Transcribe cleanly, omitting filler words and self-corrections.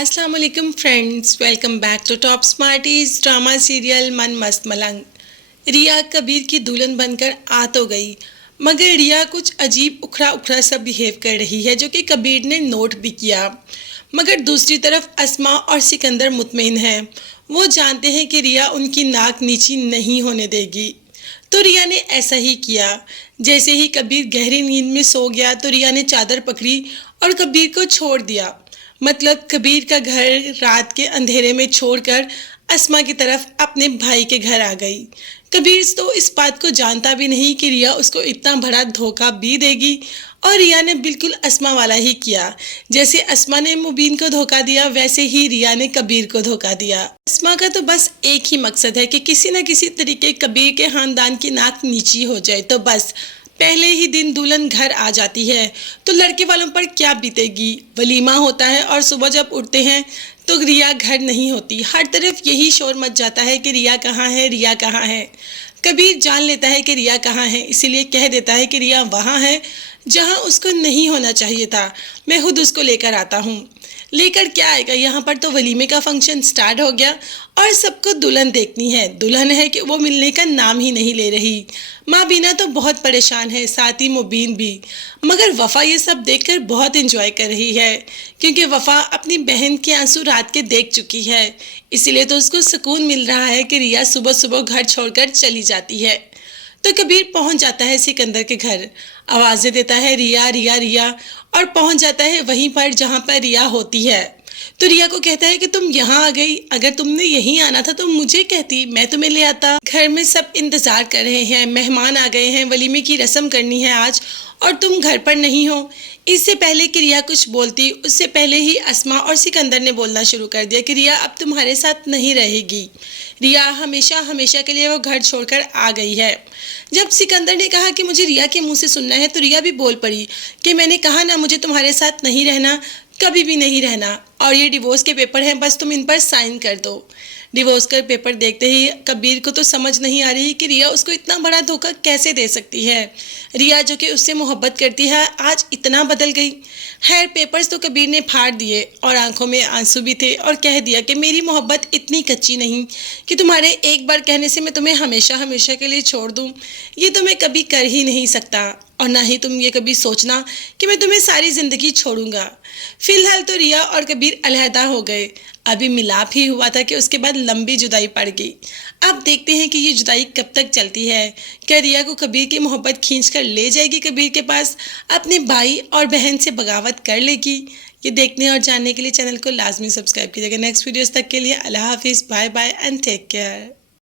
अस्सलाम वालेकुम friends, welcome back to Top Smarties drama serial Man Mast मलंग। रिया कबीर की दुल्हन बनकर आ तो गई, मगर रिया कुछ अजीब उखड़ा उखड़ा सा बिहेव कर रही है, जो कि कबीर ने नोट भी किया। मगर दूसरी तरफ अस्मा और सिकंदर मुतमईन हैं। वो जानते हैं कि रिया उनकी नाक नीची नहीं होने देगी। तो रिया ने ऐसा ही किया। जैसे ही कबीर गहरी नींद में सो गया तो रिया ने चादर पकड़ी और कबीर को छोड़ दिया। मतलब कबीर का घर रात के अंधेरे में छोड़कर अस्मा की तरफ अपने भाई के घर आ गई। कबीर तो इस बात को जानता भी नहीं कि रिया उसको इतना बड़ा धोखा भी देगी, और रिया ने बिल्कुल अस्मा वाला ही किया। जैसे अस्मा ने मुबीन को धोखा दिया, वैसे ही रिया ने कबीर को धोखा दिया। अस्मा का तो बस एक ही मकसद है कि किसी न किसी तरीके कबीर के खानदान की नाक नीची हो जाए। तो बस पहले ही दिन दुल्हन घर आ जाती है तो लड़के वालों पर क्या बीतेगी। वलीमा होता है और सुबह जब उठते हैं तो रिया घर नहीं होती। हर तरफ यही शोर मच जाता है कि रिया कहाँ है, रिया कहाँ है। कबीर जान लेता है कि रिया कहाँ है, इसीलिए कह देता है कि रिया वहाँ है जहाँ उसको नहीं होना चाहिए था। मैं खुद उसको लेकर आता हूँ। लेकर क्या आएगा, यहाँ पर तो वलीमे का फंक्शन स्टार्ट हो गया और सबको दुल्हन देखनी है। दुल्हन है कि वो मिलने का नाम ही नहीं ले रही। माँ बीना तो बहुत परेशान है, साथ ही मुबीन भी। मगर वफ़ा ये सब देखकर बहुत एंजॉय कर रही है, क्योंकि वफ़ा अपनी बहन के आंसू रात के देख चुकी है। इसीलिए तो उसको सुकून मिल रहा है कि रिया सुबह सुबह घर छोड़कर चली जाती है। तो कबीर पहुंच जाता है सिकंदर के घर, आवाज़ें देता है रिया रिया रिया, और पहुंच जाता है वहीं पर जहां पर रिया होती है। तो रिया को कहता है कि तुम यहाँ आ गई, अगर तुमने यहीं आना था तो मुझे कहती, मैं तुम्हें ले आता। घर में सब इंतजार कर रहे हैं, मेहमान आ गए हैं, वलीमे की रस्म करनी है आज, और तुम घर पर नहीं हो। इससे पहले कि रिया कुछ बोलती, उससे पहले ही अस्मा और सिकंदर ने बोलना शुरू कर दिया कि रिया अब तुम्हारे साथ नहीं रहेगी। रिया हमेशा हमेशा के लिए वो घर छोड़कर आ गई है। जब सिकंदर ने कहा कि मुझे रिया के मुंह से सुनना है, तो रिया भी बोल पड़ी कि मैंने कहा ना, मुझे तुम्हारे साथ नहीं रहना, कभी भी नहीं रहना, और ये डिवोर्स के पेपर हैं, बस तुम इन पर साइन कर दो। डिवोर्स का पेपर देखते ही कबीर को तो समझ नहीं आ रही कि रिया उसको इतना बड़ा धोखा कैसे दे सकती है। रिया जो कि उससे मोहब्बत करती है आज इतना बदल गई। खैर पेपर्स तो कबीर ने फाड़ दिए और आंखों में आंसू भी थे, और कह दिया कि मेरी मोहब्बत इतनी कच्ची नहीं कि तुम्हारे एक बार कहने से मैं तुम्हें हमेशा हमेशा के लिए छोड़ दूँ। ये तो मैं कभी कर ही नहीं सकता, और ना ही तुम ये कभी सोचना कि मैं तुम्हें सारी ज़िंदगी छोड़ूंगा। फिलहाल तो रिया और कबीर अलहदा हो गए। अभी मिलाप ही हुआ था कि उसके बाद लंबी जुदाई पड़ गई। अब देखते हैं कि ये जुदाई कब तक चलती है। क्या रिया को कबीर की मोहब्बत खींचकर ले जाएगी कबीर के पास, अपने भाई और बहन से बगावत कर लेगी? ये देखने और जानने के लिए चैनल को लाजमी सब्सक्राइब कीजिएगा। नेक्स्ट वीडियोस तक के लिए अल्लाह हाफिज़, bye bye and take care.